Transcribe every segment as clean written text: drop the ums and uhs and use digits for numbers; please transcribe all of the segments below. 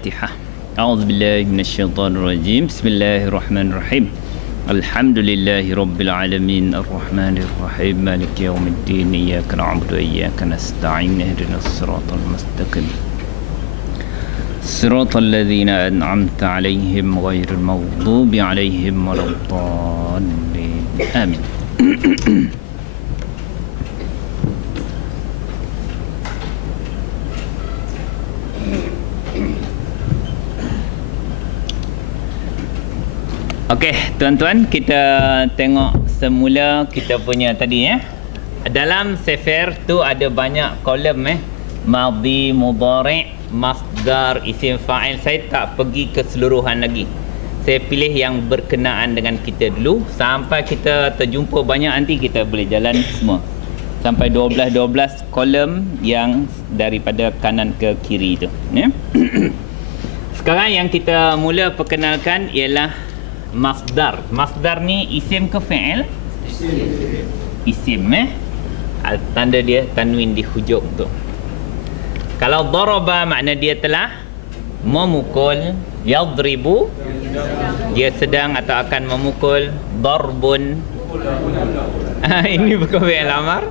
Fatihah. A'udzubillahi minasyaitonirrajim. Bismillahirrahmanirrahim. Alhamdulillahi rabbil alamin arrahmanir rahim maliki yaumiddin iyyaka na'budu wa iyyaka nasta'in ihdinas siratal mustaqim siratal ladzina an'amta 'alaihim ghairil maghdubi 'alaihim waladdallin. Amin. Okey, tuan-tuan, kita tengok semula kita punya tadi ya. Dalam Sefer tu ada banyak kolom madhi, mudhari', masdar, isim fa'il. Saya tak pergi keseluruhan lagi. Saya pilih yang berkenaan dengan kita dulu sampai kita terjumpa banyak, nanti kita boleh jalan semua. Sampai 12 kolom yang daripada kanan ke kiri tu, ya. Sekarang yang kita mula perkenalkan ialah masdar. Masdar ni isim ke fi'il? Isim. Tanda dia tanwin di hujung tu. Kalau daraba makna dia telah memukul, yadribu dia sedang atau akan memukul, darbun ini bukan fi'il amar.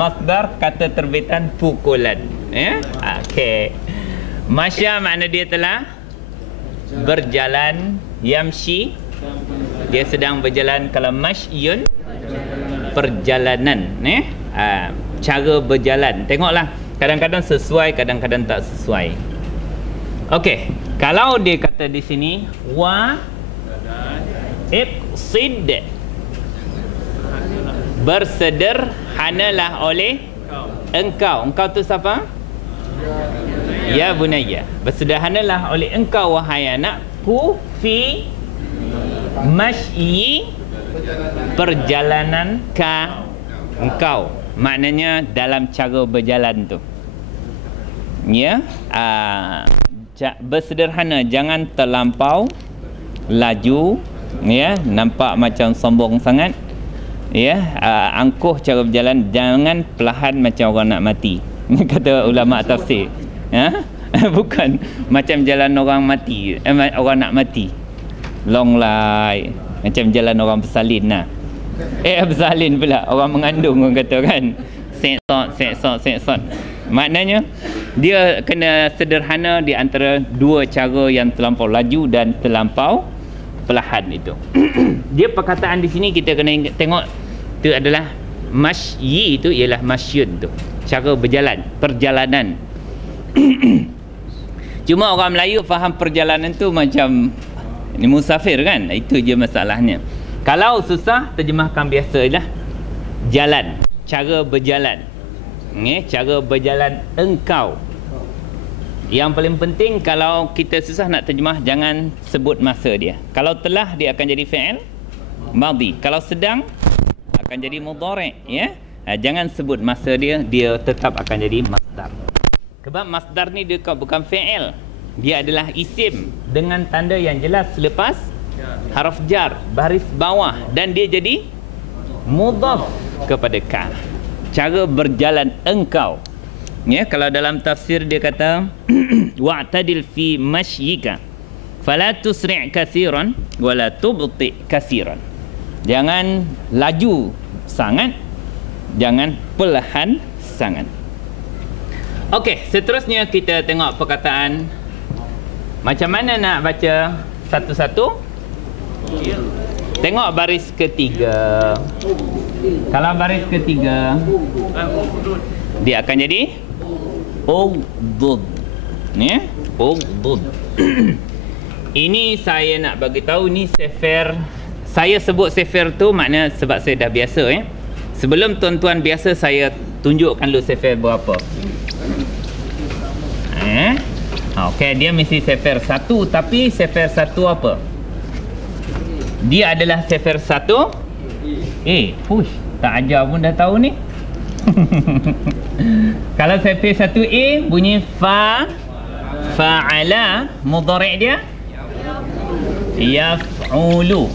Masdar kata terbitan pukulan, ya. Okey. Masya makna dia telah berjalan, yamshi dia sedang berjalan. Kalau mashyun perjalanan, cara berjalan. Tengoklah, kadang-kadang sesuai, kadang-kadang tak sesuai. Okey, kalau dia kata di sini wa iqsid, bersederhanalah oleh engkau. Engkau tu siapa? Ya bunayya, bersederhanalah oleh engkau wahai anakku, fi masyi, perjalanan ka engkau. Maknanya dalam cara berjalan tu, ya. Bersederhana, jangan terlampau laju, ya, nampak macam sombong sangat, ya. Angkuh cara berjalan, jangan perlahan macam orang nak mati. Kata ulama tafsir, ya? Bukan macam jalan orang mati, orang nak mati, long lie, macam jalan orang bersalin lah. Bersalin pula, orang mengandung orang kata kan, seksot. Maknanya dia kena sederhana di antara dua cara yang terlampau laju dan terlampau perlahan itu. Dia perkataan di sini kita kena tengok itu adalah masyi, itu ialah masyun tu, cara berjalan, perjalanan. Cuma orang Melayu faham perjalanan tu macam ni musafir kan, itu je masalahnya. Kalau susah, terjemahkan biasa lah, jalan, cara berjalan, cara berjalan engkau. Yang paling penting kalau kita susah nak terjemah, jangan sebut masa dia. Kalau telah, dia akan jadi fi'il madhi. Kalau sedang, akan jadi mudhari', ya. Jangan sebut masa dia, dia tetap akan jadi masdar. Sebab masdar ni dia bukan fi'il, dia adalah isim dengan tanda yang jelas selepas haraf jar, baris bawah, dan dia jadi mudhaf kepada ka. Cara berjalan engkau, ya. Kalau dalam tafsir dia kata wa'tadil fi mashyika fala tusri' katsiran wala tubti' katsiran. Jangan laju sangat, jangan perlahan sangat. Okey, seterusnya kita tengok perkataan. Macam mana nak baca satu-satu? Tengok baris ketiga. Kalau baris ketiga, dia akan jadi ughdud, ya, ughdud. Ini saya nak bagi tahu, ni Sefer. Saya sebut Sefer tu makna sebab saya dah biasa, ya. Sebelum tuan-tuan biasa, saya tunjukkan dulu Sefer berapa. Okey, dia mesti Sefer 1, tapi Sefer 1 apa? Dia adalah Sefer 1. Push, tak ajar pun dah tahu ni. Kalau Sefer 1A bunyi fa'ala, mudhari' dia yaf'ulu.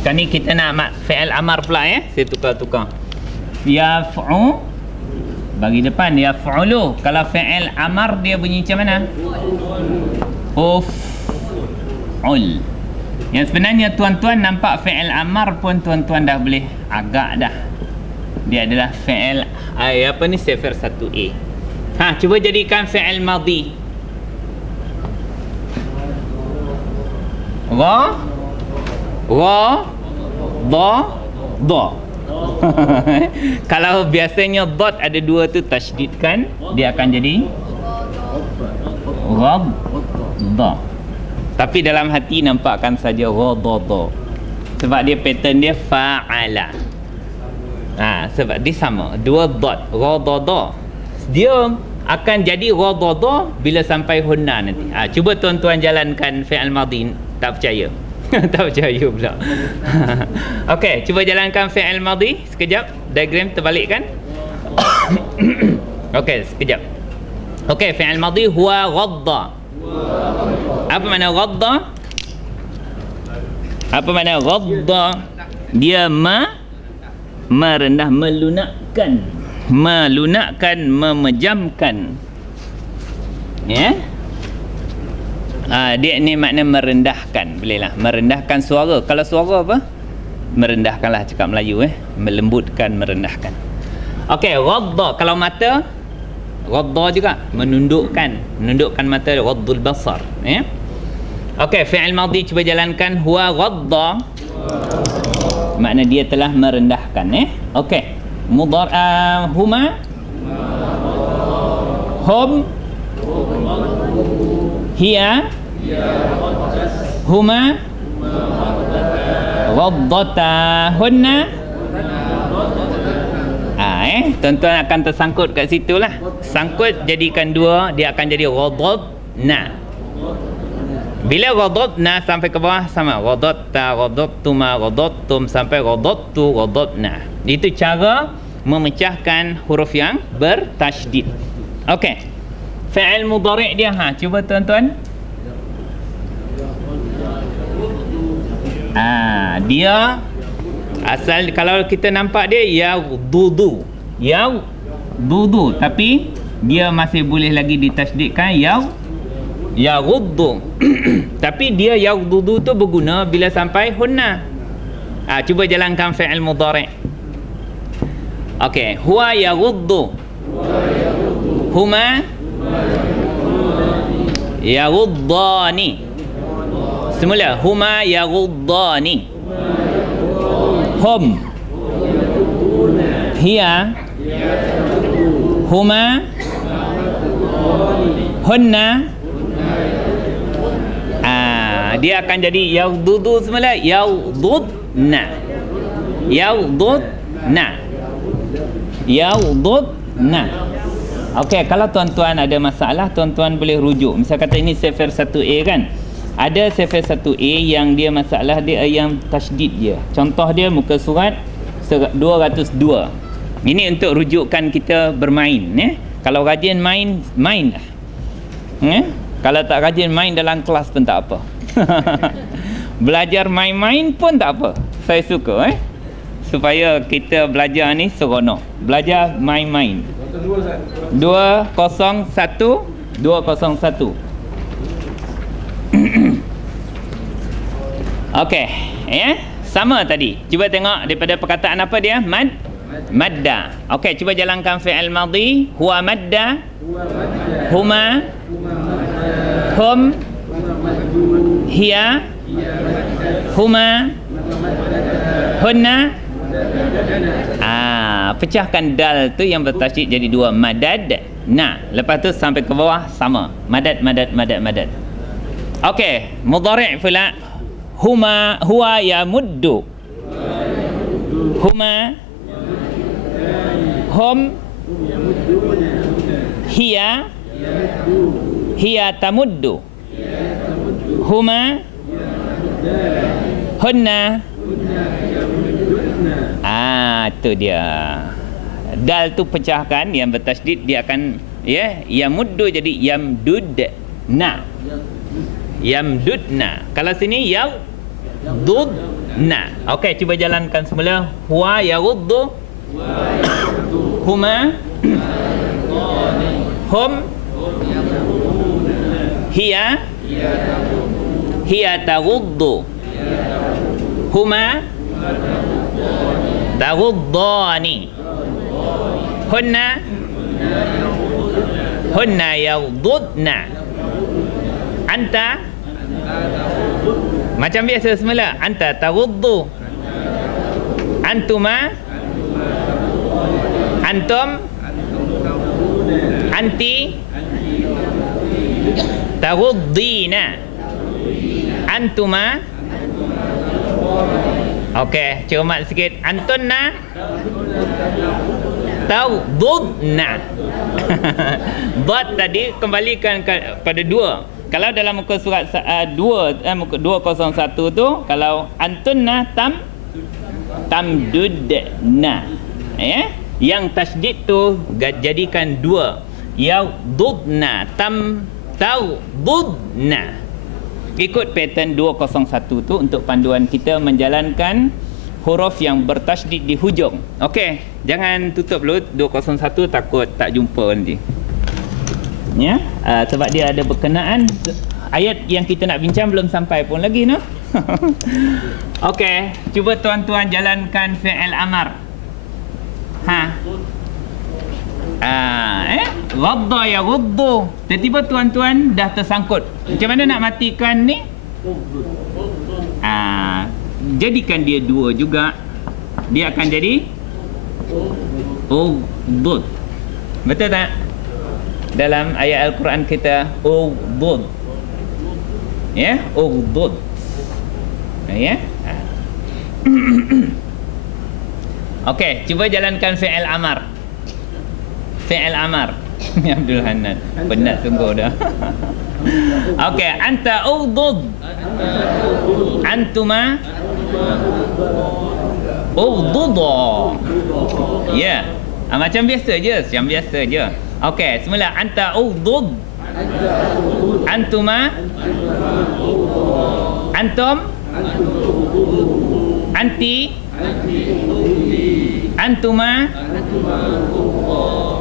Sekarang ni kita nak fi'il amar pula, ya. Saya tukar-tukar. bagi depan yaf'ulu. Kalau fi'il amar dia bunyi macam mana? Uf'ul. Yang sebenarnya tuan-tuan nampak fi'il amar pun tuan-tuan dah boleh agak dah. Dia adalah fi'il apa ni, 1A. Cuba jadikan fi'il madhi. Ra da. Kalau biasanya dot ada dua tu tasydid kan, dia akan jadi radda. Tapi dalam hati nampakkan saja radda. Sebab dia pattern dia fa'ala. Sebab dia sama, dua dot, radda. Dia akan jadi radda bila sampai hunna nanti. Cuba tuan-tuan jalankan fi'il madhi. Tak percaya. Tak percaya pula. Okey, cuba jalankan fi'il madhi sekejap. Diagram terbalikkan. Okey, sekejap. Okey, fi'il madhi huwa ghadda. Apa makna ghadda? Apa makna ghadda? Dia merendah, melunakkan. Melunakkan, memejamkan. Ya? Dia ni makna merendahkan. Bolehlah, merendahkan suara. Kalau suara apa? Merendahkanlah, cakap Melayu melembutkan, merendahkan. Okey, ghadda. Kalau mata, ghadda juga, menundukkan mata, ghaddul basar. Okey, fi'il madhi cuba jalankan huwa ghadda. Makna dia telah merendahkan. Okey, huma, hum, hiya, huma, ghaddata-hunna. Tuan-tuan akan tersangkut kat situ lah. Sangkut jadikan dua, dia akan jadi ghadabna. Bila ghadabna sampai ke bawah sama, ghadatta, ghadabtuma, ghadabtum sampai ghadabtu, ghadabna. Itu cara memecahkan huruf yang bertasydid. Okey, fi'il mudhari' dia, cuba tuan-tuan. Dia asal kalau kita nampak dia yaghdudu, tapi dia masih boleh lagi ditasydidkan yaghuddu. Tapi dia yaghdudu tu berguna bila sampai hunna. Cuba jalankan fi'il mudhari'. Okey, huwa yaghuddu, huma yaghuddani. Semula, huma yaghuddani, hum, hiya, huma, hunna. Dia akan jadi yaghdudu semula, yaghdudna, yaghdudna. Okey, kalau tuan-tuan ada masalah, tuan-tuan boleh rujuk. Misal kata ini sifir 1A kan, ada sifir 1A yang dia masalah dia yang tasydid dia. Contoh dia muka surat 202. Ini untuk rujukan kita bermain. Kalau rajin main lah. Kalau tak rajin main dalam kelas pun tak apa. Belajar main-main pun tak apa. Saya suka supaya kita belajar ni seronok. Belajar main-main. 201. Okey, sama tadi. Cuba tengok daripada perkataan apa dia? Madda. Okey, cuba jalankan fi'il madhi. Huwa madda, huma, hum, hiya, huma, hunna. Pecahkan dal tu yang bertasydid jadi dua, madad, na. Lepas tu sampai ke bawah sama, madad. Okey, mudhari' pula. Huwa yamuddu, huma, hum, hiya tamuddu, huma, hunna. Itu dia. Dal tu pecahkan yang bertasydid, dia akan yamuddu jadi yamdudna. Kalau sini yaghdudna. Okey, cuba jalankan semula. Huwa yaghuddu, huma hum hiya taghuddu huma taghuddani hunna yaghuddna anta macam biasa semula, anta taghuddu, antuma, antum, anti taghuddina, antuma. Okey, cermat sikit. Antunna taghuddna. Dot tadi kembalikan pada dua. Kalau dalam muka surat 201 tu, kalau antunna tamdudna, ya, yang tasydid tu jadikan dua, yaghdudna, taghdudna. Ikut pattern 201 tu untuk panduan kita menjalankan huruf yang bertasydid di hujung. Okey, jangan tutup dulu 201, takut tak jumpa nanti. Ya, sebab dia ada berkenaan. Ayat yang kita nak bincang belum sampai pun lagi, no? Okey, cuba tuan-tuan jalankan fi'il amar. Ghadda yaghuddu. Tiba-tiba tuan-tuan dah tersangkut. Macam mana nak matikan ni? Jadikan dia dua juga. Dia akan jadi ughdud. Betul tak? Dalam ayat Al-Quran kita ughdud. Ya, ughdud. Ya. Okey, cuba jalankan fi'il amar. Fi'il amar. Abdul Hanan, penat sungguh dah. Okey, anta ughdud. Antuma ughdudha. Ya. Macam biasa je, Okey, semula anta ughdud. Antuma, antum, anti, antuma,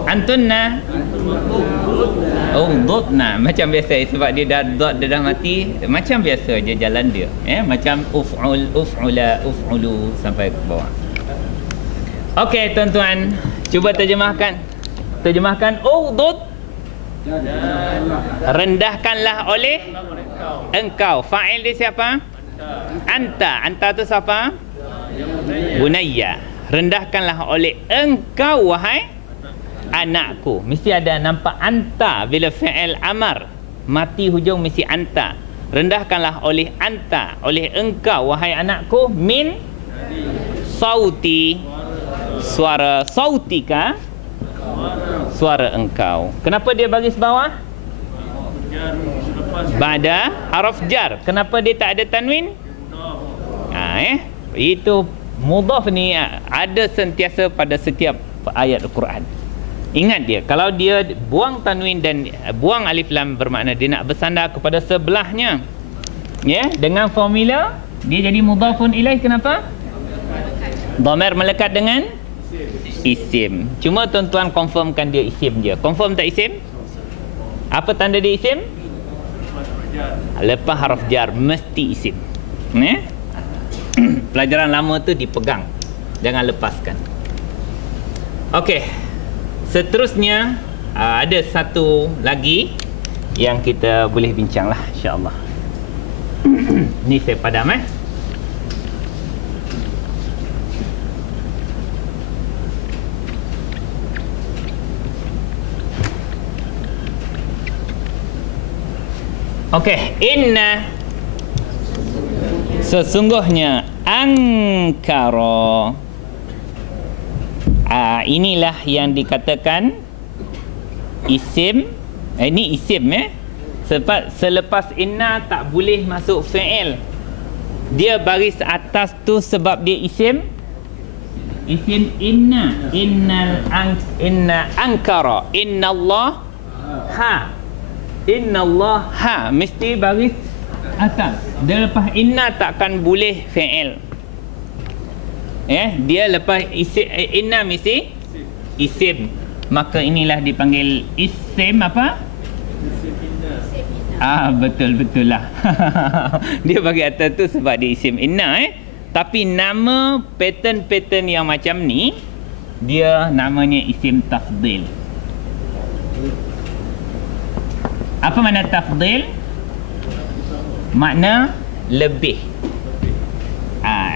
antunna, ughdudna. Macam biasa, sebab dia dah mati, macam biasa je jalan dia, macam uf'ul, uf'ula, uf'ulu sampai ke bawah. Okey tuan-tuan, cuba terjemahkan ughdud. Rendahkanlah oleh engkau. Fa'il dia siapa? Anta tu siapa? Bunayya. Rendahkanlah oleh engkau wahai anakku. Mesti ada nampak anta bila fi'il amar mati hujung mesti anta. Rendahkanlah oleh anta, oleh engkau wahai anakku, min sauti, suara sautika, suara engkau. Kenapa dia baris bawah? Ba'da haraf jar. Kenapa dia tak ada tanwin? Itu mudhaf ni ada sentiasa pada setiap ayat Al-Quran. Ingat dia, kalau dia buang tanwin dan buang alif lam, bermakna dia nak bersandar kepada sebelahnya. Ya, dengan formula dia jadi mudhafun ilaih. Kenapa? Dhamir melekat dengan isim. Cuma tuan-tuan confirmkan dia isim je. Confirm tak isim? Apa tanda dia isim? Lepas haraf jar mesti isim. Pelajaran lama tu dipegang, jangan lepaskan. Okey, seterusnya ada satu lagi yang kita boleh bincang lah, insya-Allah. Ni saya padam Okey, inna, sesungguhnya, angkara. Inilah yang dikatakan isim. Ini isim sebab selepas inna tak boleh masuk fi'il. Dia baris atas tu sebab dia isim. Isim inna. Inna angkara. Innallah ha. Innallah ha, mesti baris atas. Dia lepas inna takkan boleh fi'il. Dia lepas isim, inna mesti isim. maka inilah dipanggil isim apa? Betul lah. Dia bagi atas tu sebab dia isim inna Tapi nama pattern-pattern yang macam ni, dia namanya isim tafdil. Apa makna tafdil? Makna lebih.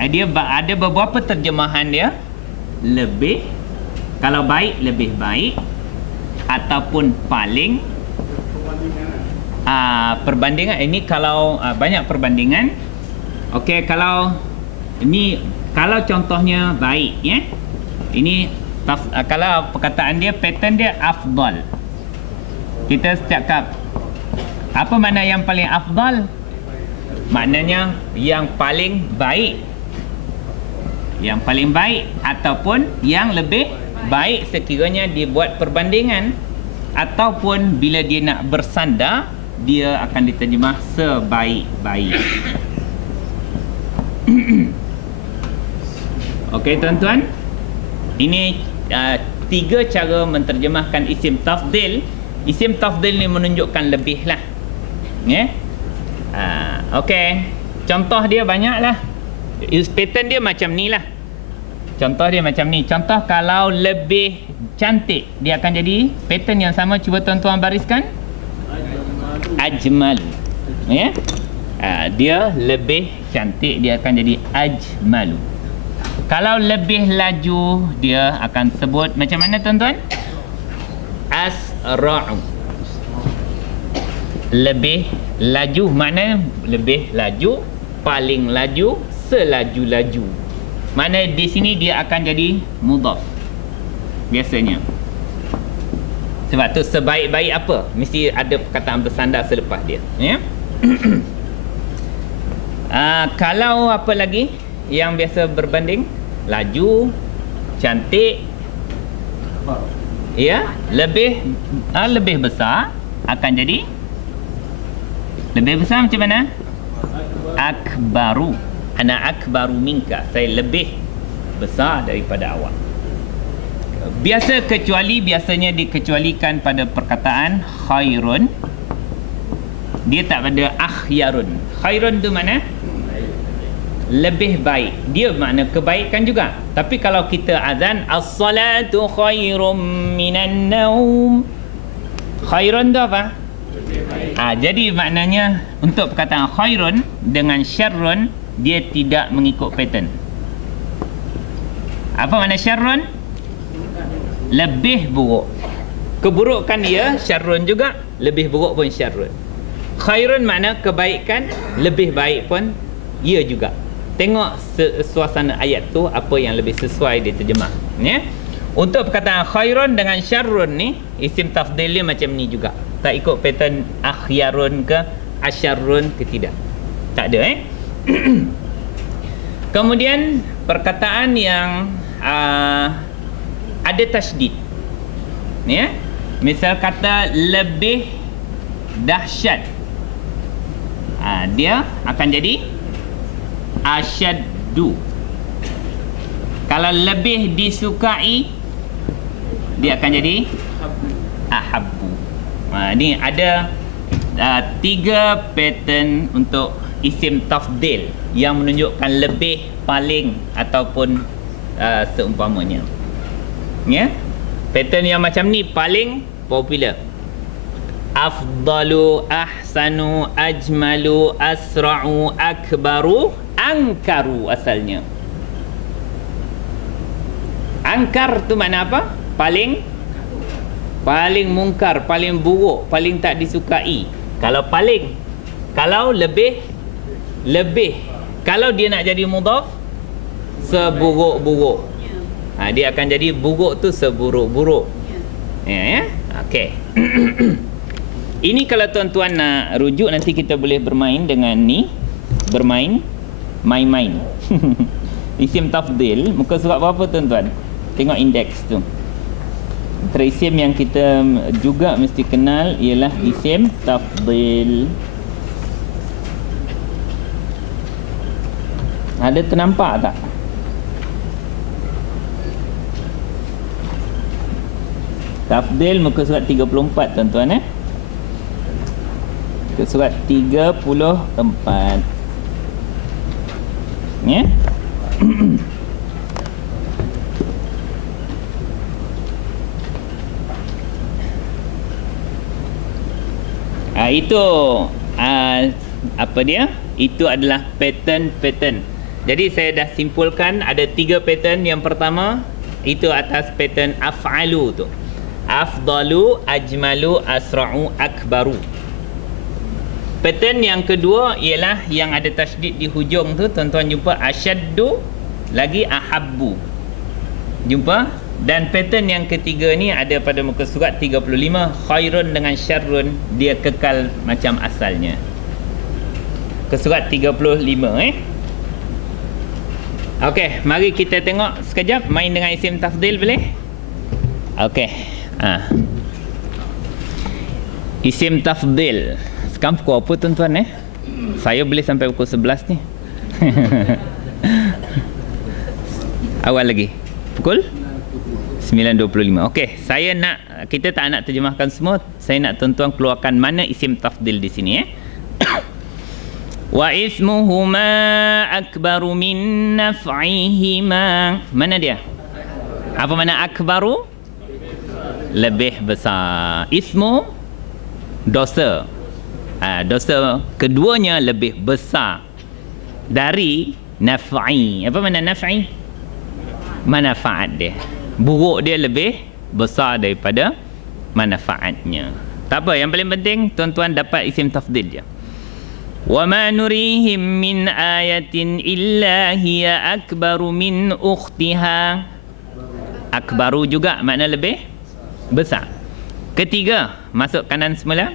Dia ada beberapa terjemahan dia. Lebih, kalau baik, lebih baik, ataupun paling. Perbandingan ini kalau banyak perbandingan. Okey, kalau contohnya baik ya. Ini kalau perkataan dia, pattern dia afdal. Kita cakap apa makna yang paling afdal? Maknanya yang paling baik. Yang paling baik ataupun yang lebih baik sekiranya dibuat perbandingan, ataupun bila dia nak bersandar, dia akan diterjemah sebaik-baik. Okey tuan-tuan, ini 3 cara menterjemahkan isim tafdil. Isim tafdil ni menunjukkan lebih lah. Okey, contoh dia banyak lah. Pattern dia macam ni lah. Contoh dia macam ni. Contoh kalau lebih cantik, dia akan jadi pattern yang sama. Cuba tuan-tuan bariskan. Ajmal. Dia lebih cantik, dia akan jadi ajmalu. Kalau lebih laju, dia akan sebut macam mana tuan-tuan? Asra'u. Lebih laju, makna lebih laju, paling laju, selaju-laju. Mana di sini dia akan jadi mudhaf biasanya. Sebab tu sebaik-baik apa, mesti ada perkataan bersandar selepas dia Kalau apa lagi yang biasa berbanding, laju, cantik, lebih besar, akan jadi lebih besar macam mana? Akbaru. Ana akbaru minka. Saya lebih besar daripada awak. Biasanya dikecualikan pada perkataan khairun. Dia tak pada akhyarun. Khairun tu mana? Lebih baik. Dia makna kebaikan juga. Tapi kalau kita azan, as-salatu khairum minan naum. Khairun tu apa? Jadi maknanya untuk perkataan khairun dengan syarrun, dia tidak mengikut pattern. Apa makna syarrun? Lebih buruk. Keburukan dia syarrun juga, lebih buruk pun syarrun. Khairun makna kebaikan, lebih baik pun ia juga. Tengok suasana ayat tu apa yang lebih sesuai diterjemah Untuk perkataan khairun dengan syarrun ni, isim tafdil dia macam ni juga. Tak ikut pattern akhyarun ke asyarrun ke, tidak. Tak ada Kemudian perkataan yang ada tasydid. Misal kata lebih dahsyat. Dia akan jadi asyaddu. Kalau lebih disukai, dia akan jadi ahabbu. Ni ada 3 pattern untuk isim tafdil yang menunjukkan lebih, paling ataupun seumpamanya. Pattern yang macam ni paling popular. Afdalu, ahsanu, ajmalu, asra'u, akbaru, angkaru asalnya. Angkar tu makna apa? Paling mungkar, paling buruk, paling tak disukai. Kalau paling, kalau lebih. Kalau dia nak jadi mudhaf, seburuk-buruk. Dia akan jadi buruk tu seburuk-buruk. Okey. Ini kalau tuan-tuan nak rujuk, nanti kita boleh bermain dengan ni. Main-main. Isim tafdil, muka surat berapa tuan-tuan? Tengok indeks tu. Antara isim yang kita juga mesti kenal ialah isim tafdil. Ada ternampak tak? Tafdil muka surat 34 tuan-tuan Muka surat 34. Ya. Itu apa dia? Itu adalah pattern. Jadi saya dah simpulkan ada 3 pattern. Yang pertama itu atas pattern af'alu tu. Afdalu, ajmalu, asra'u, akbaru. Pattern yang kedua ialah yang ada tasydid di hujung tu, tuan-tuan jumpa asyaddu lagi ahabbu. Jumpa? Dan pattern yang ketiga ni ada pada muka surat 35, khairun dengan syarrun, dia kekal macam asalnya. Ke surat 35 Okey, mari kita tengok sekejap main dengan isim tafdil boleh? Okey. Isim tafdil. Sekarang pukul apa tuan-tuan Saya boleh sampai pukul 11 ni. Awal lagi. Pukul 9.25. Okey, kita tak nak terjemahkan semua. Saya nak tuan-tuan keluarkan mana isim tafdil di sini Wa ismuhuma akbaru min naf'ihima. Mana dia? Apa mana akbaru? Lebih besar. Ismu dosa. Dosa keduanya lebih besar dari naf'i. Apa mana naf'i? Manfaat dia. Buruk dia lebih besar daripada manfaatnya. Tak apa, yang paling penting tuan-tuan dapat isim tafdil je. Wa ma nurihim min ayatin illa hiya akbaru min ukhtiha. Akbaru juga makna lebih besar. Ketiga, masuk kanan semula.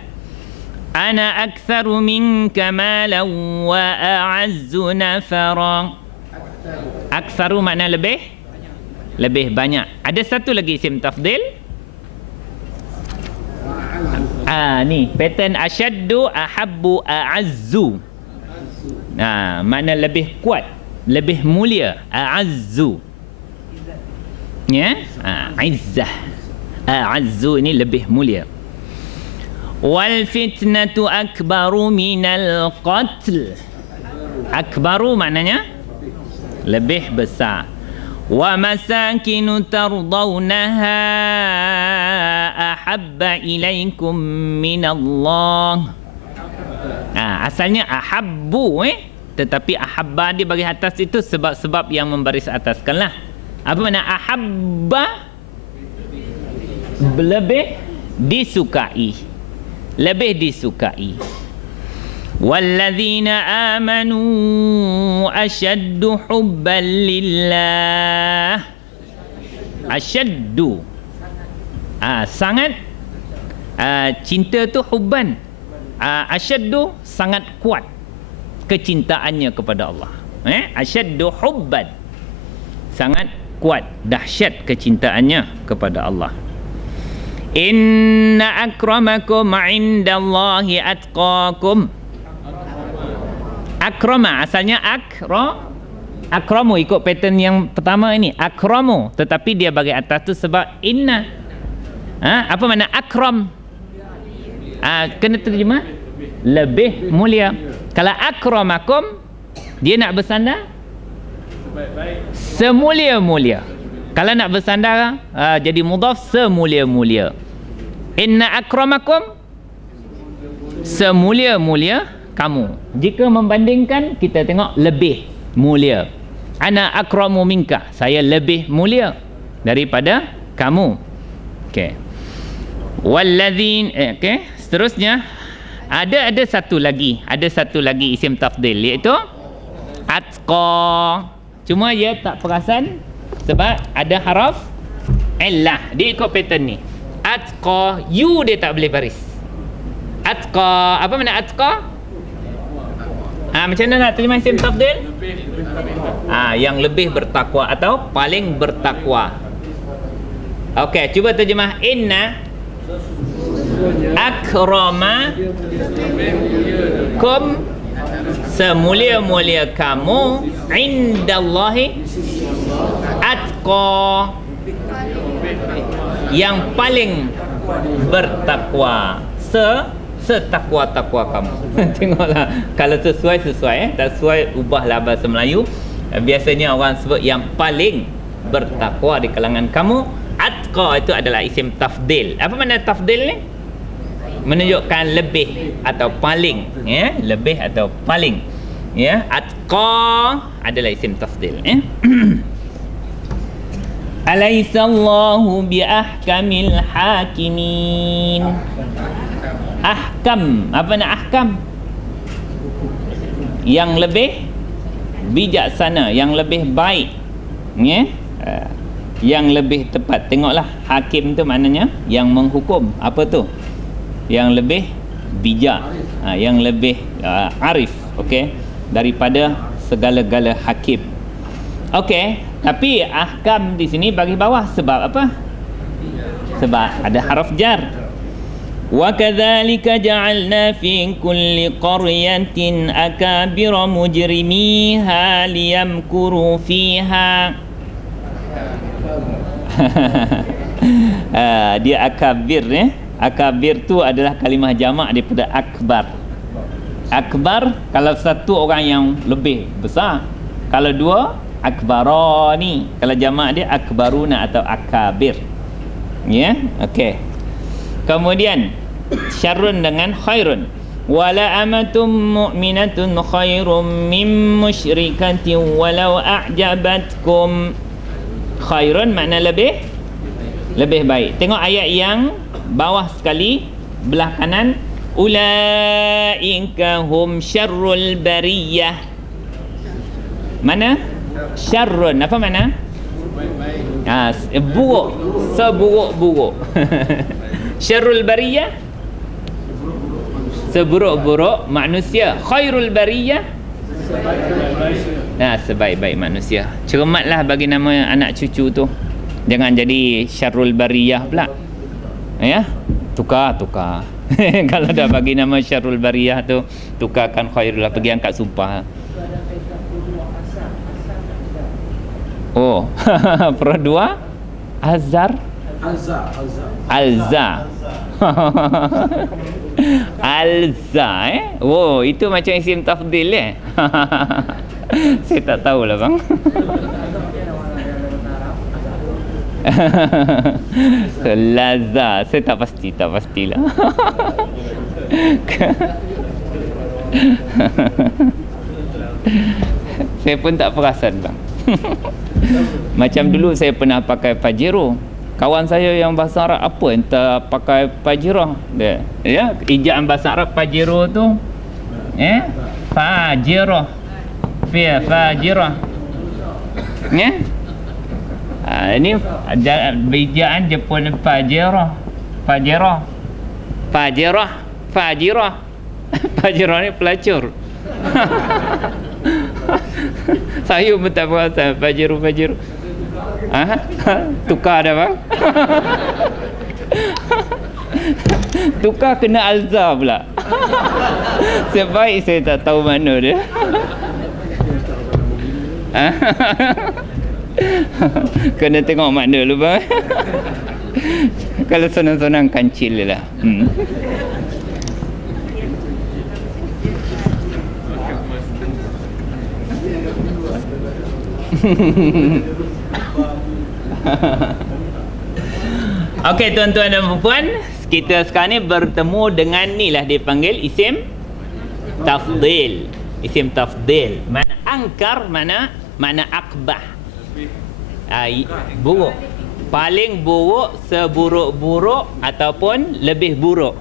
Ana aktsaru minka malan wa a'azzu nafara. Aktsaru makna lebih banyak. Ada satu lagi isim tafdil. Ni pattern asyaddu, ahabbu, a'azzu. Makna lebih kuat, lebih mulia. A'azzu. Ya? Izzah. A'azzu ini lebih mulia. Wal fitnatu akbaru minal qatl. Akbaru maknanya lebih besar. Wa masakinu tardawnaha ahabba ilaikum minallah. Asalnya ahabbu tetapi ahabba dia bagi atas itu sebab-sebab yang membaris ataskan lah. Apa makna ahabba? Lebih disukai. Lebih disukai. وَالَّذِينَ آمَنُوا أَشَدُّ حُبًّا لِلَّهِ. Asyaddu sangat cinta tu hubban. Asyaddu sangat kuat kecintaannya kepada Allah. Asyaddu hubban, sangat kuat, dahsyat kecintaannya kepada Allah. Inna akramakum indallahi atqakum. Akrama asalnya akramu, ikut pattern yang pertama ini, akramu, tetapi dia bagi atas tu sebab inna. Apa makna akram? Kena terjemah lebih mulia. Kalau akramakum dia nak bersandar semulia-mulia. Kalau nak bersandar jadi mudhaf semulia-mulia. Inna akramakum semulia-mulia kamu. Jika membandingkan, kita tengok lebih mulia. Ana akramu minka, saya lebih mulia daripada kamu. Okey. Walladzin seterusnya ada satu lagi isim tafdil, iaitu atqa. Cuma dia tak perasan sebab ada haraf illah. Dia ikut pattern ni. Atqa, you dia tak boleh baris. Atqa, apa makna atqa? Macam mana nak terjemah isim tafdil? Yang lebih bertakwa atau paling bertakwa. Okey, cuba terjemah. Inna akrama kum, semulia-mulia kamu, indallahi atqa, yang paling bertakwa. Setakwa-takwa kamu. Tengoklah, kalau sesuai tak sesuai ubahlah bahasa Melayu. Biasanya orang sebut yang paling bertakwa di kalangan kamu. Atqa itu adalah isim tafdil. Apa makna tafdil ni? Menunjukkan lebih atau paling, ya, lebih atau paling, ya. Atqa adalah isim tafdil, ya. Alaisallahu biahkamil hakimin. Ahkam, apa nak ahkam? Yang lebih bijaksana, yang lebih baik, ya, yang lebih tepat. Tengoklah, hakim tu maknanya yang menghukum. Apa tu? Yang lebih bijak, yang lebih arif, okey, daripada segala-gala hakim. Okey, tapi ahkam di sini bagi bawah sebab apa? Sebab ada haraf jar. Wa kadzalika ja'alna fi kulli qaryatin akabira mujrimiha liyamkuru fiha. Dia akabir, ya. Akabir tu adalah kalimah jamak daripada akbar. Akbar kalau satu orang yang lebih besar. Kalau dua, akbarani. Kalau jamak dia akbaruna atau akabir. Ya, okey. Kemudian syarrun dengan khairun. Wala amatum mu'minatun khairum min musyrikatin walau a'jabatkum. Khairun makna lebih baik. Tengok ayat yang bawah sekali, belah kanan. Ulaika hum syarrul bariyah. Mana? Syarrun, apa mana? Buruk, seburuk-buruk. Syarrul bariyah, seburuk-buruk manusia. Khairul bariyah, sebaik-baik manusia. Cermatlah bagi nama anak cucu tu. Jangan jadi syarrul bariyah pula, ya. Tukar kalau dah bagi nama syarrul bariyah tu, tukarkan khairul, pergi angkat sumpah. Oh, per dua Azhar Alza Alza, Oh, itu macam isim tafdil, Saya tak tahulah bang. Laza, saya tak pastilah. Saya pun tak perasan bang. Macam dulu saya pernah pakai Pajero. Kawan saya yang bahasa Arab, apa entah pakai Pajero dia, ya, ejaan bahasa Arab Pajero tu, Pajero, Pajero, ya. Ini ejaan Jepun. Pajero ni pelacur. Saya pun tak perasan Pajero. Tukar dah bang. Tukar kena Alza pula. Sebaik saya tak tahu mana dia. Kena tengok makna dulu bang. Kalau senang-senang kancil lah. Okey tuan-tuan dan puan, kita sekarang ni bertemu dengan ni lah dipanggil isim tafdil. Isim tafdil mana angkar, mana akbah. Buruk, paling buruk, seburuk-buruk ataupun lebih buruk.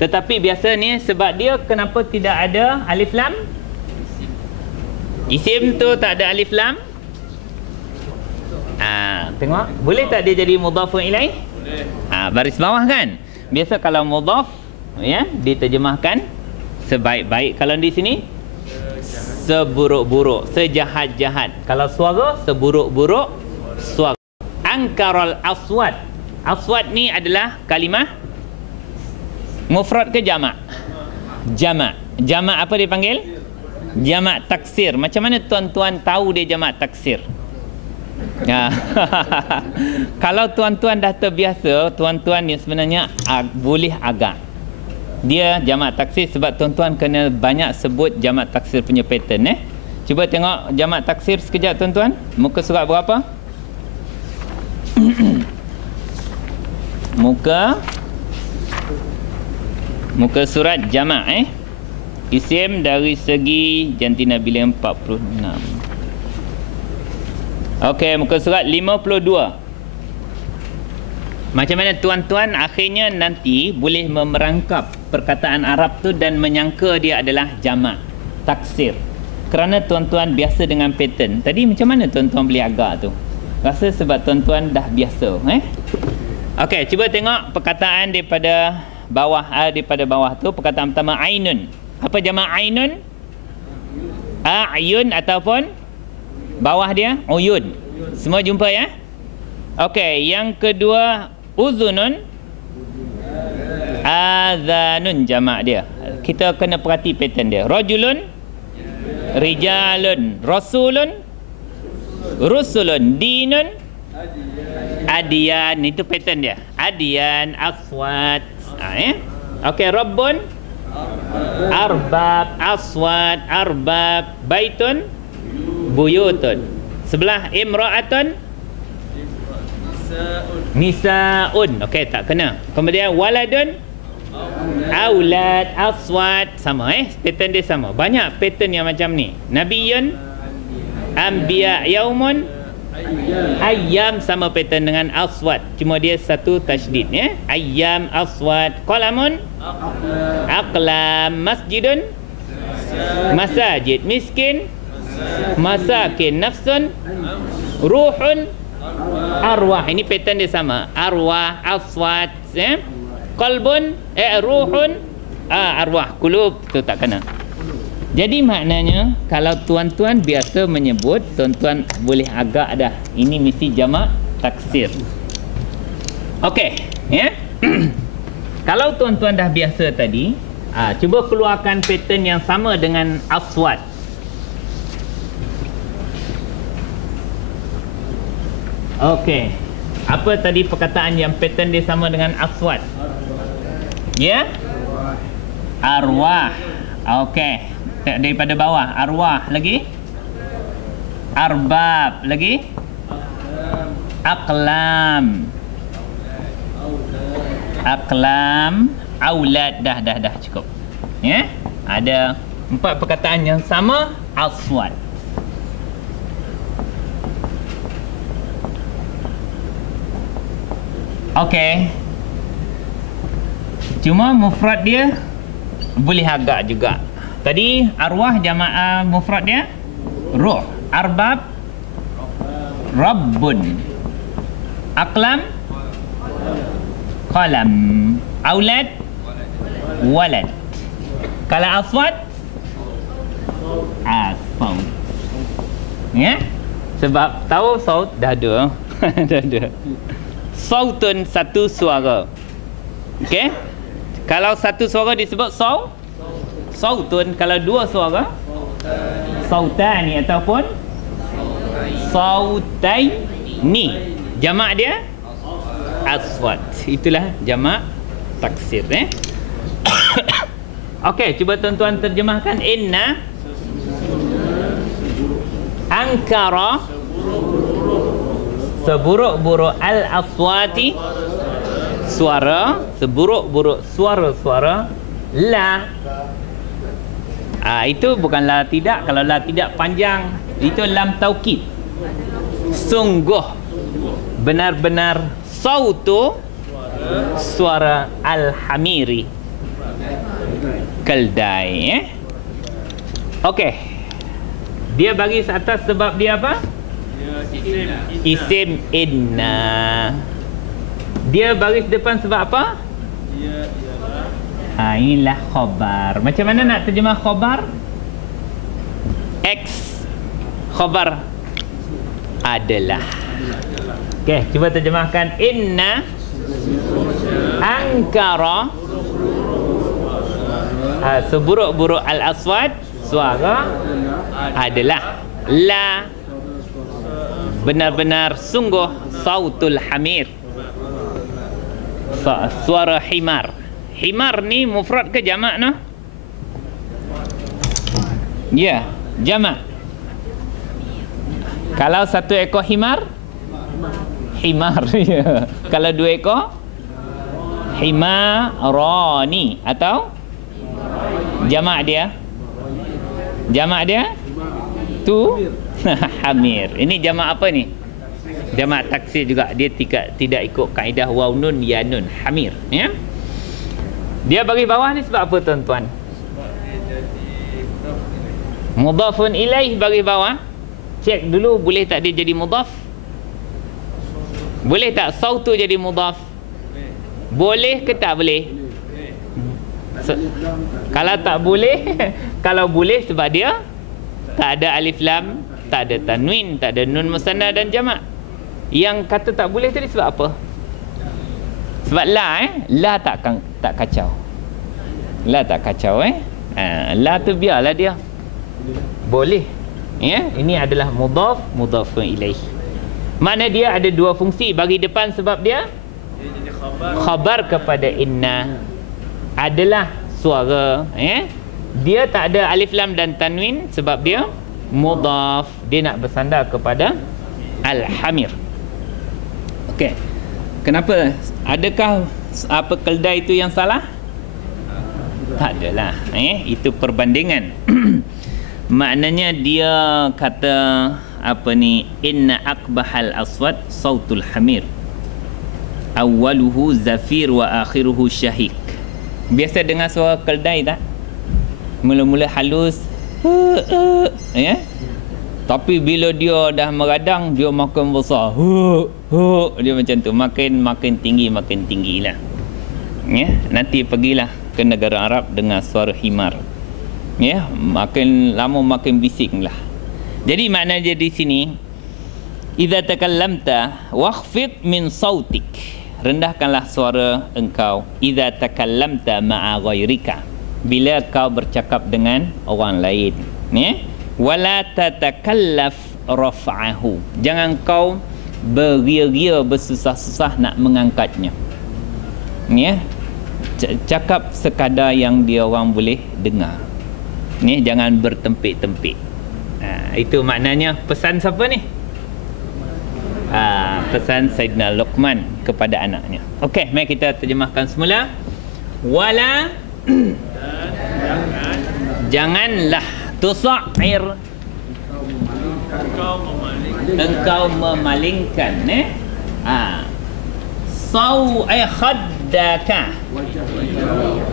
Tetapi biasa ni sebab dia kenapa tidak ada alif lam? Isim tu tak ada alif lam. Tengok, boleh tak dia jadi mudhafun ilaih? Baris bawah kan. Biasa kalau mudhaf, ya, diterjemahkan sebaik-baik. Kalau di sini seburuk-buruk, sejahat-jahat. Kalau suara seburuk-buruk suara. Angkarul aswad. Aswad ni adalah kalimah mufrad ke jamak? Jamak. Jamak apa dipanggil? Jamak taksir. Macam mana tuan-tuan tahu dia jamak taksir? Ya. Kalau tuan-tuan dah terbiasa, tuan-tuan ni sebenarnya boleh agak. Dia jamak taksir sebab tuan-tuan kena banyak sebut jamak taksir punya pattern. Cuba tengok jamak taksir sekejap tuan-tuan. Muka surat berapa? Muka surat jamak Isim dari segi jantina bilang 46. Okey, muka surat 52. Macam mana tuan-tuan akhirnya nanti boleh memerangkap perkataan Arab tu dan menyangka dia adalah jamak taksir. Kerana tuan-tuan biasa dengan pattern. Tadi macam mana tuan-tuan boleh agak tu? Rasa sebab tuan-tuan dah biasa. Okey, cuba tengok perkataan daripada bawah tu. Perkataan pertama ainun. Apa jamak ainun? Ayun ataupun bawah dia uyun. Semua jumpa ya? Okey, yang kedua uzunun. Azanun jamak dia. Kita kena perhati pattern dia. Rajulun, rijalun, rasulun, rusulun, dinun, adiyan. Itu pattern dia. Adiyan, aswat. Okey, rabbun, arbab, aswat, arbab, baitun, buyutun. Sebelah imra'atun, nisaun. Okey, tak kena. Kemudian waladun, aulad, aswat. Sama pattern dia sama. Banyak pattern yang macam ni. Nabiyun, anbiya, yaumun, ayyam. Sama pattern dengan aswat, cuma dia satu tasydid ayyam, aswat. Qalamun, aqlam. Masjidun, masajid. Miskin, masakin. Nafsun, ruhun, arwah. Ini pattern dia sama. Arwah, aswat. Qalbun, ruhun, arwah. Qulub tu tak kena. Jadi maknanya kalau tuan-tuan biasa menyebut, tuan-tuan boleh agak dah. Ini mesti jamak taksir. Okey, Kalau tuan-tuan dah biasa tadi, cuba keluarkan pattern yang sama dengan aswat. Okey. Apa tadi perkataan yang pattern dia sama dengan aswat? Ya? Arwah. Okey. Daripada bawah, arwah lagi. Arbab lagi. Aqlam. Aqlam, aulad. Dah cukup. Ya? Ada 4 perkataan yang sama aswat. Okey. Cuma mufrad dia boleh agak juga. Tadi arwah jamak mufrad dia ruh. Arbab, rabbun. Aqlam, qalam. Aulad, walad. Kalau aswat, asfaut. Ya? Sebab tahu saut dah ada. Dah ada. Sautun, satu suara. Okey? Kalau satu suara disebut sautun. Kalau dua suara, sautani ataupun sautaini. Jamak dia aswat. Itulah jamak taksir. Okey, cuba tuan-tuan terjemahkan. Inna ankara, seburuk-buruk al-aswati, suara, seburuk-buruk suara-suara. La, itu bukan la tidak. Kalau la tidak panjang, itu lam taukid. Sungguh, benar-benar. Sautu, suara al-hamiri, keldai. Okey, dia bagi atas sebab dia apa? Isim inna. Dia baris depan sebab apa? Inilah khabar. Macam mana nak terjemah khabar? X khabar adalah. Okey, cuba terjemahkan. Inna ankara, seburuk-buruk al-aswad, suara adalah. La, benar-benar sungguh sautul hamir. Suara himar. Himar ni mufrad ke jamak noh? Ya, jamak. Kalau satu ekor himar, himar. Ya. Kalau dua ekor, himarani. Atau jamak dia? Jamak dia? Tu hamir. Ini jamak apa ni? Jamak taksir juga. Dia tidak ikut kaedah waw nun ya nun. Hamir, ya. Dia bagi bawah ni sebab apa tuan-tuan? Mudhafun ilaih bagi bawah. Cek dulu boleh tak dia jadi mudhaf? Boleh tak sautu jadi mudhaf? Boleh ke tak boleh? Kalau tak boleh, kalau boleh sebab dia tak ada alif lam, tak ada tanwin, tak ada nun musanna dan jamak. Yang kata tak boleh tadi sebab apa? Sebab la tak kacau. La tak kacau la tu biarlah dia. Boleh. Ya, ini adalah mudhaf, mudhafun ilaih. Mana dia ada dua fungsi bagi depan sebab dia khabar kepada inna adalah suara, dia tak ada alif lam dan tanwin sebab dia mudhaf, dia nak bersandar kepada al-hamir. Okey. Kenapa? Adakah apa keldai itu yang salah? Tak adalah, itu perbandingan. Maknanya dia kata apa ni, inna aqbahal aswad sautul hamir awwaluhu zafir wa akhiruhu syahik. Biasa dengar suara keldai tak? Mula-mula halus, ya. Tapi bila dia dah meradang, dia makin besar. Dia macam tu, makin tinggi lah. Ya, nanti pergilah ke negara Arab dengan suara himar. Ya, makin lama makin bising lah. Jadi maknanya di sini, idza takallamta wakhfid min sautik, rendahkanlah suara engkau. Idza takallamta ma'a ghairika, bila kau bercakap dengan orang lain, ya. Wala tatakallaf raf'ahu, jangan kau beria-ria bersusah-susah nak mengangkatnya, ya. Cakap sekadar yang dia orang boleh dengar. Ni jangan bertempik-tempik. Itu maknanya pesan siapa ni? Pesan Sayyidina Luqman kepada anaknya. Okey, mari kita terjemahkan semula. Wala janganlah tusa'ir, engkau memalingkan, khaddaka,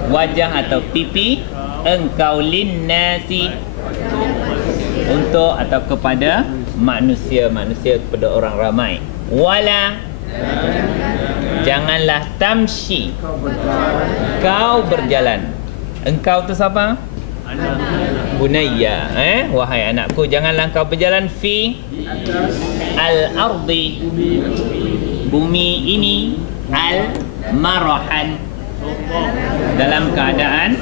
wajah atau pipi engkau, linnasi, untuk atau kepada manusia kepada orang ramai. Wala janganlah tamshi, kau berjalan. Engkau tu siapa? Bunayya, wahai anakku, janganlah kau berjalan fi al-ardi, bumi ini, al-marahan, dalam keadaan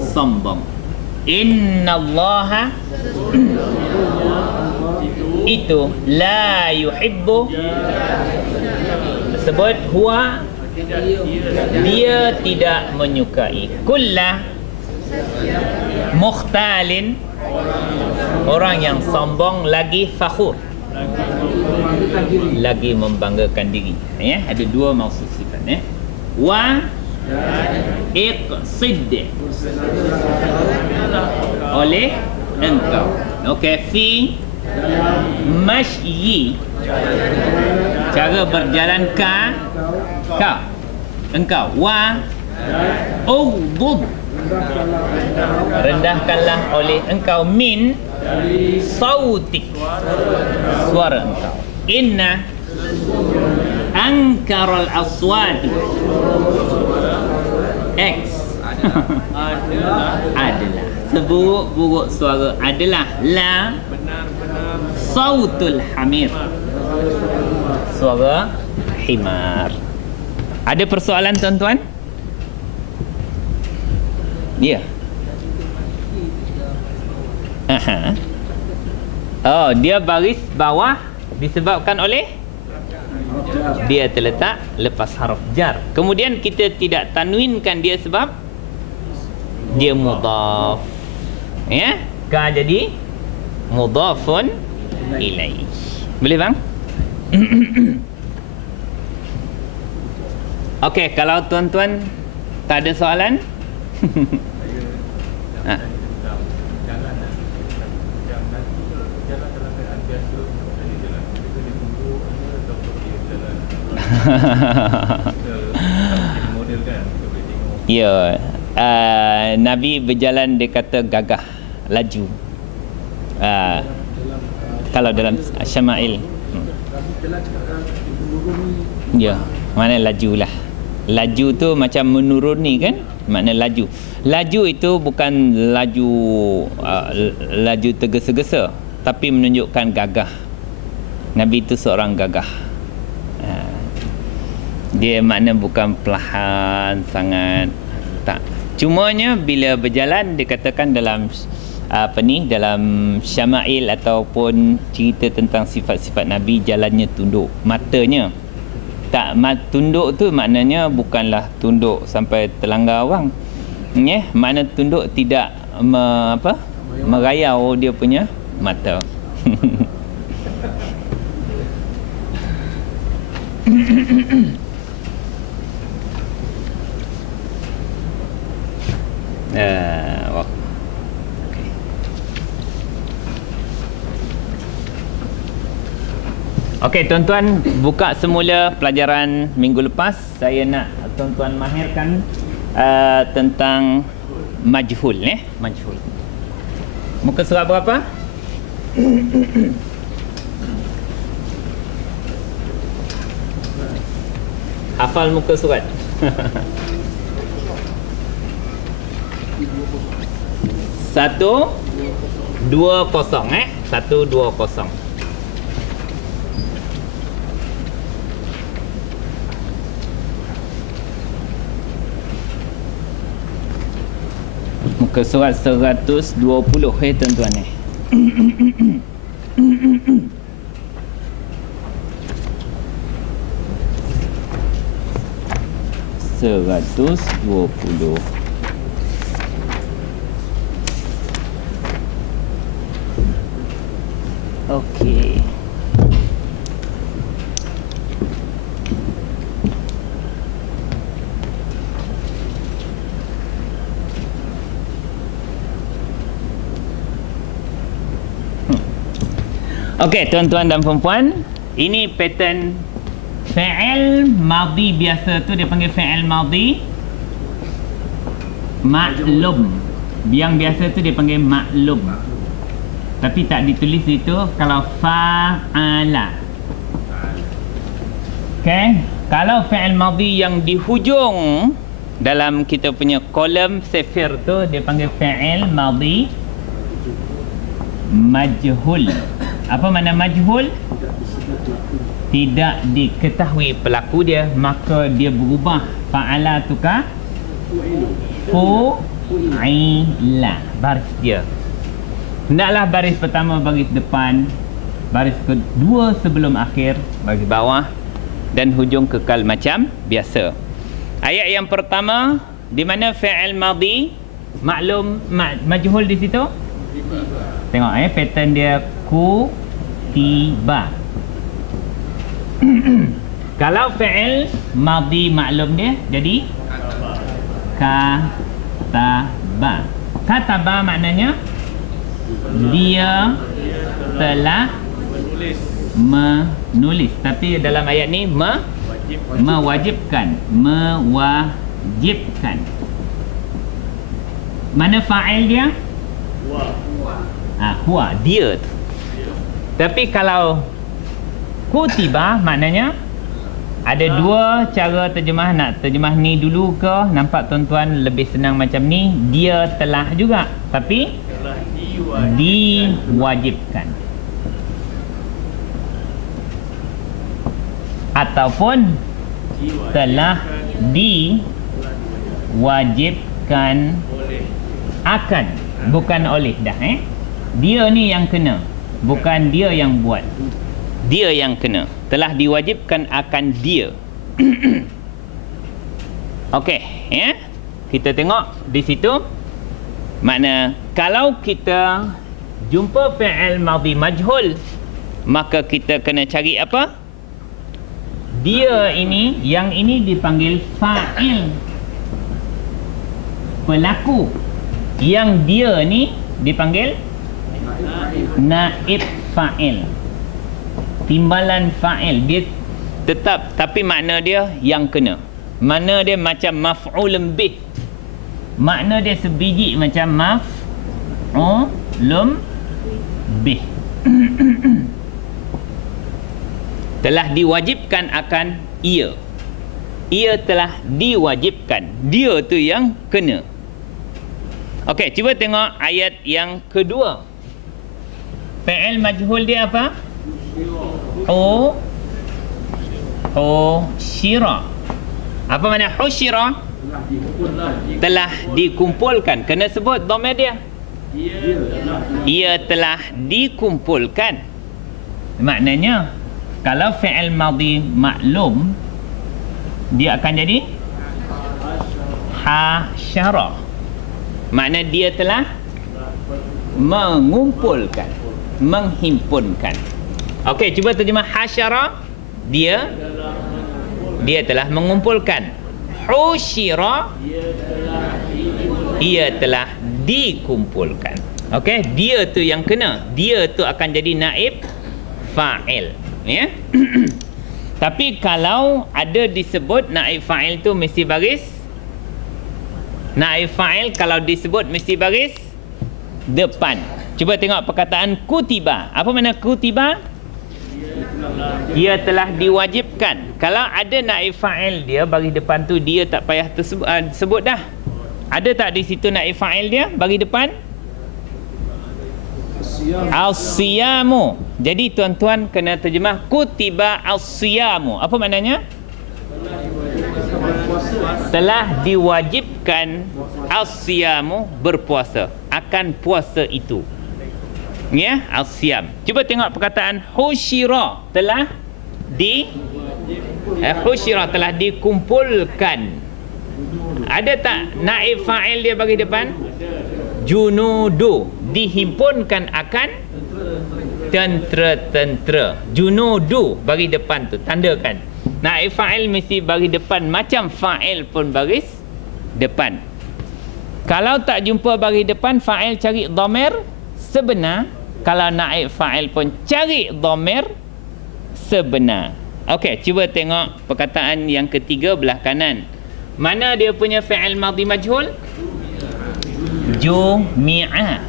sombong. Innallaha, itu la yuhibbu, sebut huwa, dia tidak menyukai, kulla mukhtalin, orang yang sombong lagi fakhur, lagi membanggakan diri. Ada dua maksud sifat. Wa iqsid, oleh engkau. Okey, fi mashyi, cara berjalan kau, engkau. Wa ughdud, rendahkanlah oleh engkau, min sautik, suara engkau. Inna ankaral aswati, X adalah seburuk-buruk suara adalah la sautul hamir, suara himar. Ada persoalan tuan-tuan? Ya. Oh, dia baris bawah disebabkan oleh dia terletak lepas harf jar. Kemudian kita tidak tanwinkan dia sebab dia mudhaf. Ya, ka jadi mudhafun ilaih. Boleh bang? Okey, kalau tuan-tuan tak ada soalan? Ha. Ya, Nabi berjalan dia kata gagah, laju. Kalau dalam Syama'il. Ya, mana laju lah. Laju tu macam menuruni kan? Makna laju. Laju itu bukan laju laju tergesa-gesa, tapi menunjukkan gagah. Nabi itu seorang gagah. Dia makna bukan perlahan sangat, tak. Cumanya bila berjalan dikatakan dalam dalam Syama'il ataupun cerita tentang sifat-sifat Nabi, jalannya tunduk, matanya tak, tunduk tu maknanya bukanlah tunduk sampai terlanggar orang. Makna tunduk tidak merayau dia punya mata. Okey, tuan-tuan, buka semula pelajaran minggu lepas. Saya nak tuan-tuan mahirkan tentang majhul, majhul. Muka surat berapa? Hafal muka surat. 120 120. Muka surat 120 tuan-tuan ni. Seratus dua puluh. Okey. Okey, tuan-tuan dan perempuan, ini pattern fi'il madhi biasa tu dia panggil fi'il madhi maklum. Yang biasa tu dia panggil maklum. Tapi tak ditulis itu kalau fa'ala. Okey, kalau fi'il madhi yang di hujung dalam kita punya kolom sifir tu dia panggil fi'il madhi majhul. Apa makna majhul? Tidak diketahui pelaku dia, maka dia berubah fa'ala tukar fu'ila. Baris dia, hendaklah baris pertama baris depan, baris kedua sebelum akhir, baris bawah, dan hujung kekal macam biasa. Ayat yang pertama, di mana fi'il madhi maklum majhul di situ? Tengok pattern dia kutiba. Kalau fi'il madhi maklum dia jadi kataba. Kataba maknanya dia telah menulis. Tapi dalam ayat ni mewajibkan. Mewajibkan. Mana fa'il dia? Huwa, dia tu. Tapi kalau kutiba maknanya ada dua cara terjemah. Nak terjemah ni dulu ke? Nampak tuan-tuan lebih senang macam ni. Dia telah juga, tapi diwajibkan. Ataupun telah diwajibkan akan, bukan oleh dah. Dia ni yang kena, bukan dia yang buat. Dia yang kena. Telah diwajibkan akan dia. Okey, ya. Kita tengok di situ. Makna kalau kita jumpa fi'il madhi majhul, maka kita kena cari apa? Dia ini, yang ini dipanggil fa'il, pelaku. Yang dia ni dipanggil naib fa'il, timbalan fa'il. Dia tetap, tapi makna dia yang kena. Makna dia macam maf'ulun bih. Makna dia sebiji macam maf'ulun bih. Telah diwajibkan akan ia. Ia telah diwajibkan. Dia tu yang kena. Okey, cuba tengok ayat yang kedua. Fi'il majhul dia apa? Husyira. Apa makna husyira? Telah dikumpulkan. Kena sebut dhamir dia. Ia telah dikumpulkan. Maknanya kalau fi'il madhi maklum, dia akan jadi hasyara. Makna dia telah mengumpulkan, menghimpunkan. Okey, cuba terjemah hasyara. Dia telah mengumpulkan. Husyira, ia telah dikumpulkan. Okey, dia tu yang kena. Dia tu akan jadi naib fa'il, ya. Tapi kalau ada disebut naib fa'il tu mesti baris. Naib fa'il kalau disebut mesti baris depan. Cuba tengok perkataan kutiba. Apa makna kutiba? Ia telah diwajibkan. Kalau ada naib fa'il dia bagi depan tu, dia tak payah sebut dah. Ada tak di situ naib fa'il dia bagi depan? As-siyamu. Jadi tuan-tuan kena terjemah kutiba as-siyamu. Apa maknanya? Telah diwajibkan as-siyamu, berpuasa, akan puasa itu. Ya, as-siyam. Cuba tengok perkataan husyira. Telah husyira, telah dikumpulkan. Ada tak naib fa'il dia bagi depan? Junudu, dihimpunkan akan tentera-tentera. Junudu bagi depan tu, tandakan. Naib fa'il mesti bagi depan, macam fa'il pun baris depan. Kalau tak jumpa bagi depan, fa'il cari dhamir sebenar. Kalau naib fa'il pun cari dhamir sebenar. Okey, cuba tengok perkataan yang ketiga belah kanan. Mana dia punya fi'il madhi majhul? Jumi'a.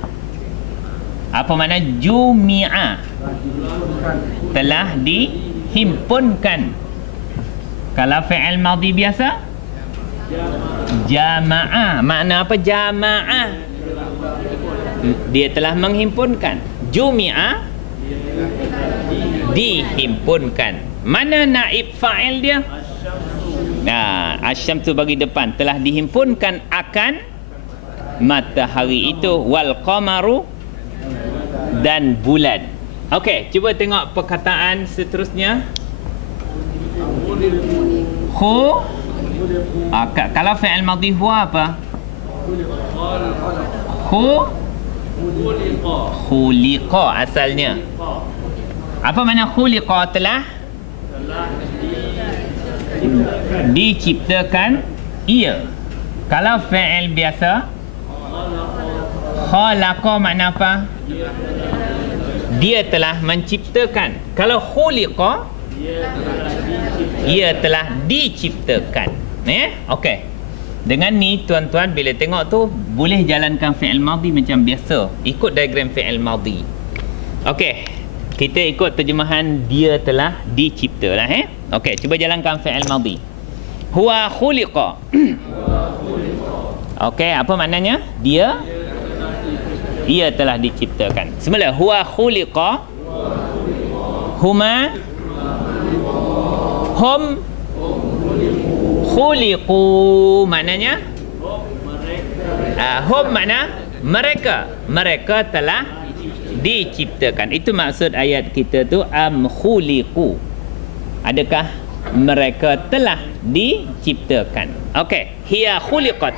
Apa makna jumi'a? Telah dihimpunkan. Kalau fi'il madhi biasa? Jama'a. Makna apa jama'a? Dia telah menghimpunkan. Jumi'a, dihimpunkan. Mana naib fa'il dia? Asyamsu bagi depan. Telah dihimpunkan akan matahari itu, wal qamaru, dan bulan. Okey, cuba tengok perkataan seterusnya. Kalau fi'il madhi huwa apa? Khuliqa asalnya. Apa makna khuliqa? Telah diciptakan ia. Kalau fi'il biasa, khalaqa makna apa? Dia telah menciptakan. Kalau khuliqa, ia telah diciptakan. Okey. Dengan ni tuan-tuan bila tengok tu boleh jalankan fi'il madhi macam biasa, ikut diagram fi'il madhi. Okey, kita ikut terjemahan dia telah dicipta lah. Okey, cuba jalankan fi'il madhi. Huwa khuliqa. Okey, apa maknanya? Ia telah diciptakan. Semula huwa khuliqa, huma, hum khuliqu, maknanya hum makna mereka. Mereka telah diciptakan. Itu maksud ayat kita tu, am khuliqu. Adakah mereka telah diciptakan? Okey, hiya khuliqat.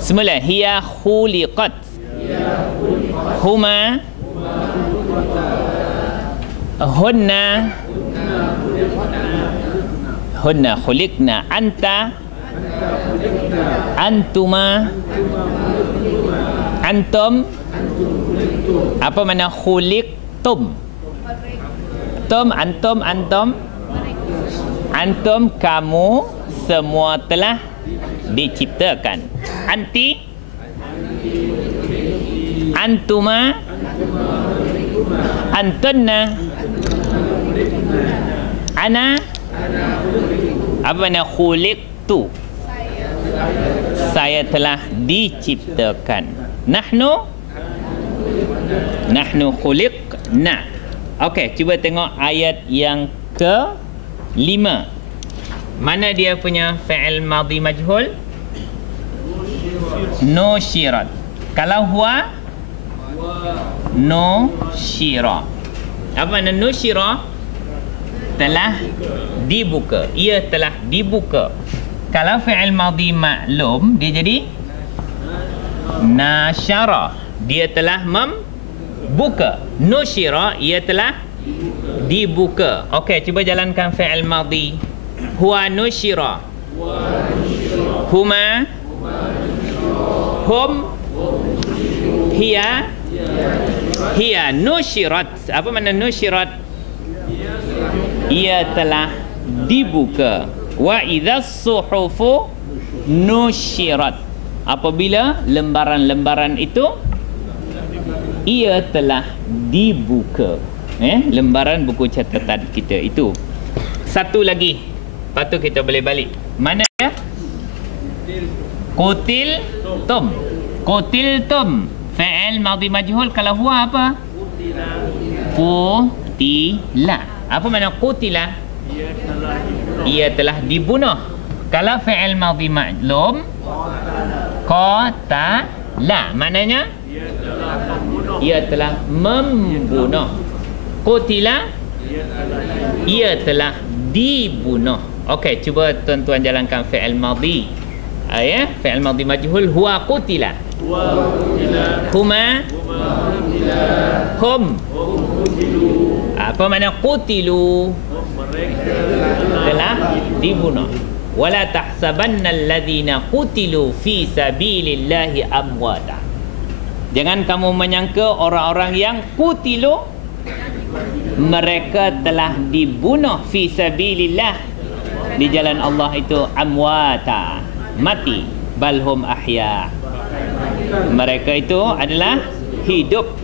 Semula hiya khuliqat. Huma hunna khuliqna. Anta antuma antum. Apa makna khuliqtum? Antum kamu semua telah diciptakan. Anti, antuma, antunna, ana. Apa makna khuliqtu? Saya telah diciptakan. Nahnu khuliqna. Okey, cuba tengok ayat yang ke-5. Mana dia punya fi'il madhi majhul? Nushirat. Kalau huwa nushira. Apa makna nushira? Telah dibuka. Ia telah dibuka. Kalau fi'il madhi maklum, dia jadi nasyara. Dia telah membuka. Nushira, ia telah dibuka. Okey, cuba jalankan fi'il madhi. Huwa nushira. Huma. Hum. Hiya nushirat. Apa makna nushirat? Ia telah dibuka. Wa idza suhufu nushirat. Apabila lembaran-lembaran itu ia telah dibuka. Lembaran buku catatan kita itu. Satu lagi, lepas tu kita boleh balik. Mana dia? Qutiltum. Fi'il madhi majhul. Kalau huwa apa? Qutila. Apa makna qutila? Ia telah dibunuh. Kalau fi'il madhi maklum, qatala. Maknanya ia telah membunuh. Qutila, ia telah dibunuh. Okey, cuba tuan-tuan jalankan fi'il madhi. Fi'il madhi majhul. Huwa qutila. Huma. Hum. Apa makna qutilu? Telah dibunuh. Wala tahsabanna alladhina qutilu fi sabilillahi amwata. Jangan kamu menyangka orang-orang yang qutilu, mereka telah dibunuh fi sabilillah, di jalan Allah itu, amwata, mati. Balhum ahya. Mereka itu adalah hidup,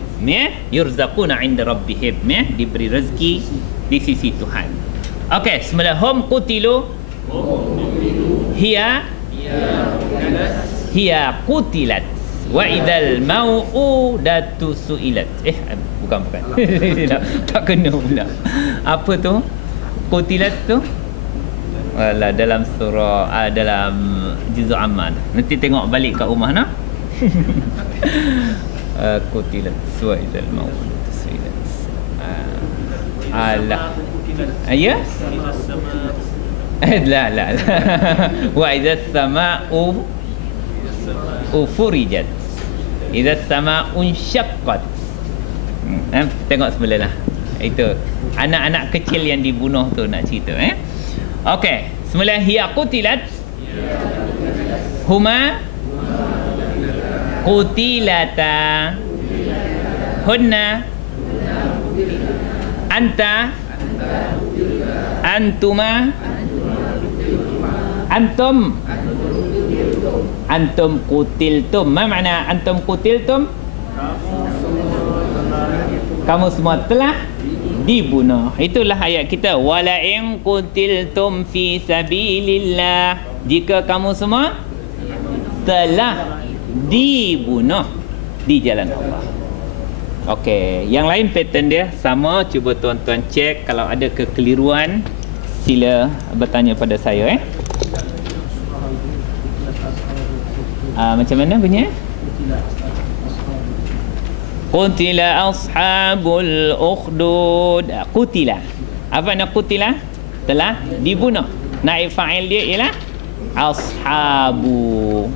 yurzaquna 'inda rabbihim, diberi rezeki di sisi Tuhan. Okey, semula hum qutilu. Hiya qutilat. Wa idzal mau'udatu su'ilat. Bukan. Tak kena pula. Apa tu? Qutilat tu? Walah, dalam surah, dalam juz Amma. Nanti tengok balik kat rumah nah. Qutilat wa idzal mau'udatu su'ilat. Alah. Ya? La. Wa idzas sama'u furijat. Idzas sama'u syaqqat. Tengok semula lah. Itu anak-anak kecil yang dibunuh tu nak cerita. Okey, semula hiya qutilat. Huma qutilata. Hunna. Anta. Antuma. Antum qutiltum. Ma makna antum qutiltum? Kamu semua telah dibunuh. Itulah ayat kita. Wala in qutiltum fi sabilillah. Jika kamu semua telah dibunuh di jalan Allah. Okey, yang lain pattern dia sama. Cuba tuan-tuan cek. Kalau ada kekeliruan, sila bertanya pada saya. Macam mana bunyi? Qutila ashabul ukhdud. Qutila. Apa nak qutila? Telah dibunuh. Naib fa'il dia ialah ashabu.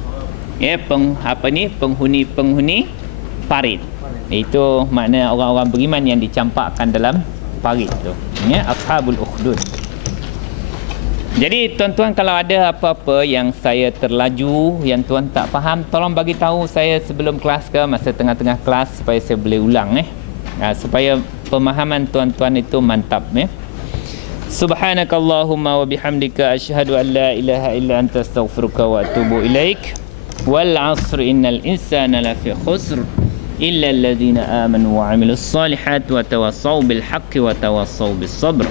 Ya, penghuni parit. Itu makna orang-orang beriman yang dicampakkan dalam parit tu. Ya, ashabul ukhdud. Jadi tuan-tuan, kalau ada apa-apa yang saya terlaju, yang tuan tak faham, tolong bagi tahu saya sebelum kelas ke masa tengah-tengah kelas supaya saya boleh ulang supaya pemahaman tuan-tuan itu mantap Subhanakallahumma wa bihamdika asyhadu an la ilaha illa anta astaghfiruka wa atubu ilaik. Wal 'asr innal insana lafi khusr illa alladhina amanu wa 'amilus solihat wa tawassaw bil haqqi wa tawassaw bis sabr.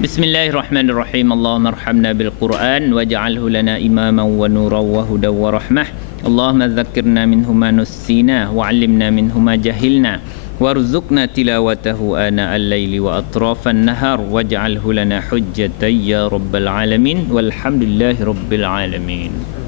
Bismillahirrahmanirrahim. Allahumma arhamna bil Qur'an waj'alhu lana imaman wa nuran wa hudan wa rahmah. Allahumma dzakkirna minhu ma nussina wa 'allimna minhu ma jahilna warzuqna tilawatahu ana al-laili wa atrafan nahar waj'alhu lana hujjatan ya rabbal alamin walhamdulillahi rabbil alamin.